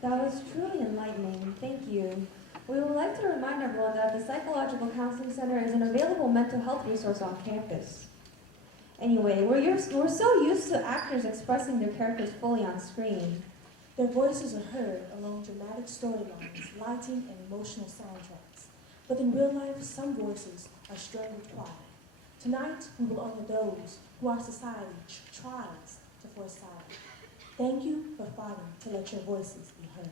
That was truly enlightening. Thank you. We would like to remind everyone that the Psychological Counseling Center is an available mental health resource on campus. Anyway, we're so used to actors expressing their characters fully on screen. Their voices are heard along dramatic storylines, lighting, and emotional soundtracks. But in real life, some voices are strangled quiet. Tonight, we will honor those who our society tries to force silent. Thank you for fighting to let your voices be heard.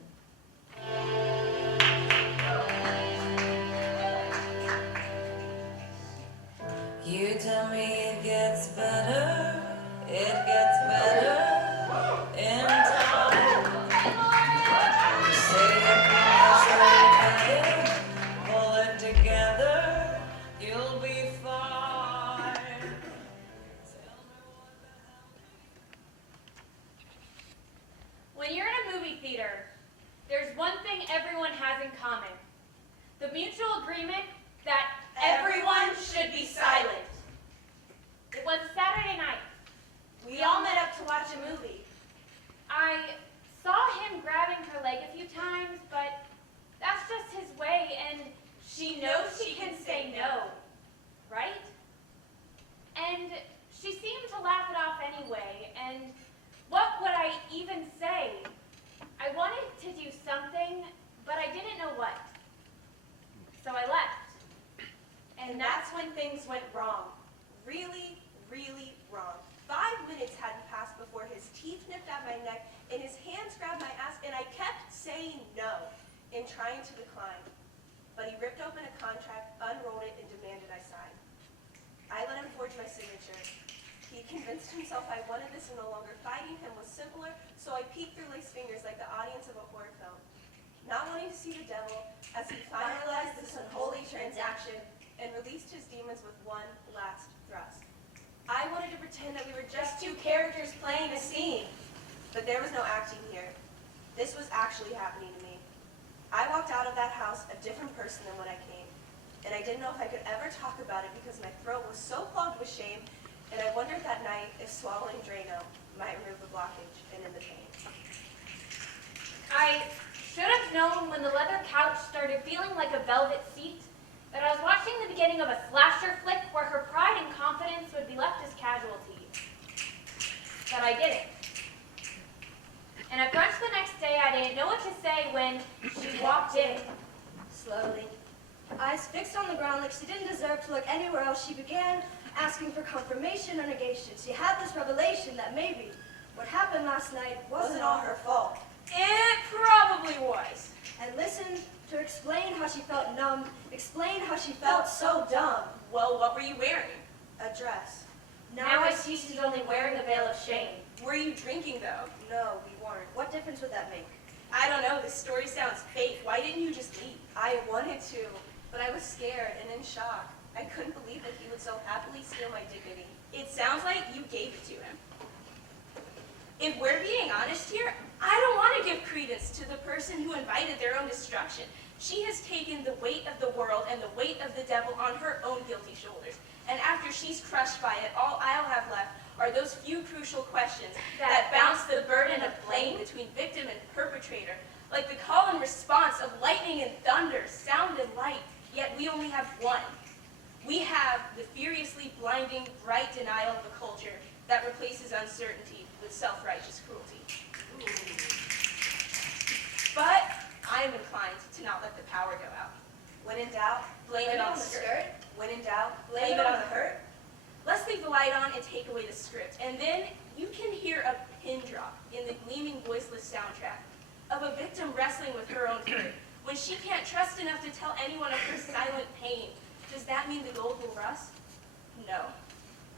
You tell me it gets better in time. You say everything's okay, pull it together, you'll be fine. When you're in a movie theater, there's one thing everyone has in common. The mutual agreement that everyone should be silent. It was Saturday night. We all met up to watch a movie. I saw him grabbing her leg a few times, but that's just his way, and she knows she can say no, right? And she seemed to laugh it off anyway, and what would I even say? I wanted to do something, but I didn't know what. So I left. And that's when things went wrong. Really, really wrong. 5 minutes hadn't passed before his teeth nipped at my neck and his hands grabbed my ass, and I kept saying no and trying to decline. But he ripped open a contract, unrolled it, and demanded I sign. I let him forge my signature. He convinced himself I wanted this and no longer fighting him was simpler, so I peeked through lace fingers like the audience of a horror film. Not wanting to see the devil, as he finalized this unholy transaction and released his demons with one last thrust. I wanted to pretend that we were just two characters playing a scene, but there was no acting here. This was actually happening to me. I walked out of that house a different person than when I came, and I didn't know if I could ever talk about it because my throat was so clogged with shame, and I wondered that night if swallowing Drano might remove the blockage and end the pain. I should have known when the leather couch started feeling like a velvet seat that I was watching the beginning of a slasher flick where her pride and confidence would be left as casualties. But I didn't. And at brunch the next day, I didn't know what to say when she walked in. Slowly, eyes fixed on the ground like she didn't deserve to look anywhere else, she began asking for confirmation or negation. She had this revelation that maybe what happened last night wasn't all her fault. It probably was. And listened to explain how she felt numb, explain how she felt so dumb. Well, what were you wearing? A dress. Now I see she's only wearing a veil of shame. Were you drinking, though? No, we weren't. What difference would that make? I don't know. This story sounds fake. Why didn't you just leave? I wanted to, but I was scared and in shock. I couldn't believe that he would so happily steal my dignity. It sounds like you gave it to him. If we're being honest here, I don't want to give credence to the person who invited their own destruction. She has taken the weight of the world and the weight of the devil on her own guilty shoulders. And after she's crushed by it, all I'll have left are those few crucial questions that bounce the burden of blame between victim and perpetrator, like the call and response of lightning and thunder, sound and light, yet we only have one. We have the furiously blinding, bright denial of a culture that replaces uncertainty with self-righteous cruelty. But I am inclined to not let the power go out. When in doubt, blame it on the skirt. When in doubt, blame it on the hurt. Let's leave the light on and take away the script. And then you can hear a pin drop in the gleaming, voiceless soundtrack of a victim wrestling with her own hurt. When she can't trust enough to tell anyone of her silent pain, does that mean the gold will rust? No,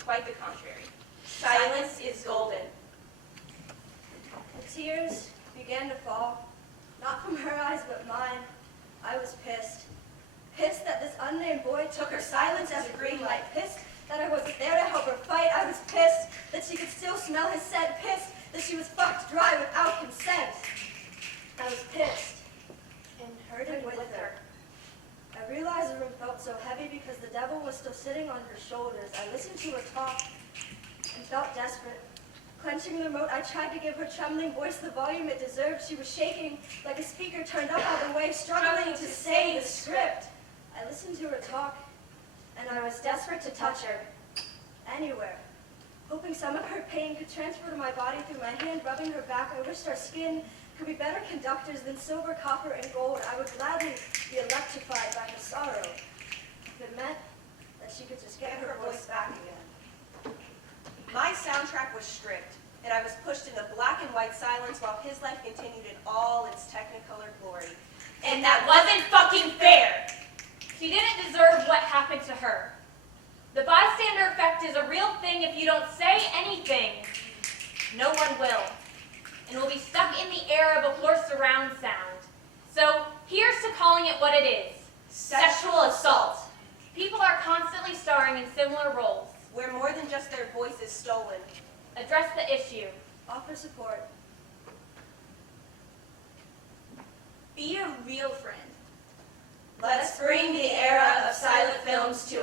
quite the contrary. Silence is golden. The tears began to fall, not from her eyes but mine. I was pissed. Pissed that this unnamed boy took her silence as a green light. Pissed that I wasn't there to help her fight. I was pissed that she could still smell his scent. Pissed that she was fucked dry without consent. I was pissed and hurted with her. I realized the room felt so heavy because the devil was still sitting on her shoulders. I listened to her talk and felt desperate. Clenching the remote, I tried to give her trembling voice the volume it deserved. She was shaking like a speaker turned up all the way, struggling to say the script. I listened to her talk, and I was desperate to touch her, anywhere. Hoping some of her pain could transfer to my body through my hand rubbing her back, I wished our skin could be better conductors than silver, copper, and gold. I would gladly be electrified by her sorrow, if it meant that she could just get her voice back again. My soundtrack was stripped, and I was pushed into black and white silence while his life continued in all its technicolor glory. And that wasn't fucking fair. She didn't deserve what happened to her. The bystander effect is a real thing. If you don't say anything, no one will. And we'll be stuck in the era before surround sound. So here's to calling it what it is. Sexual assault. People are constantly starring in similar roles. Where more than just their voice is stolen. Address the issue. Offer support. Be a real friend. Let's bring the era of silent films to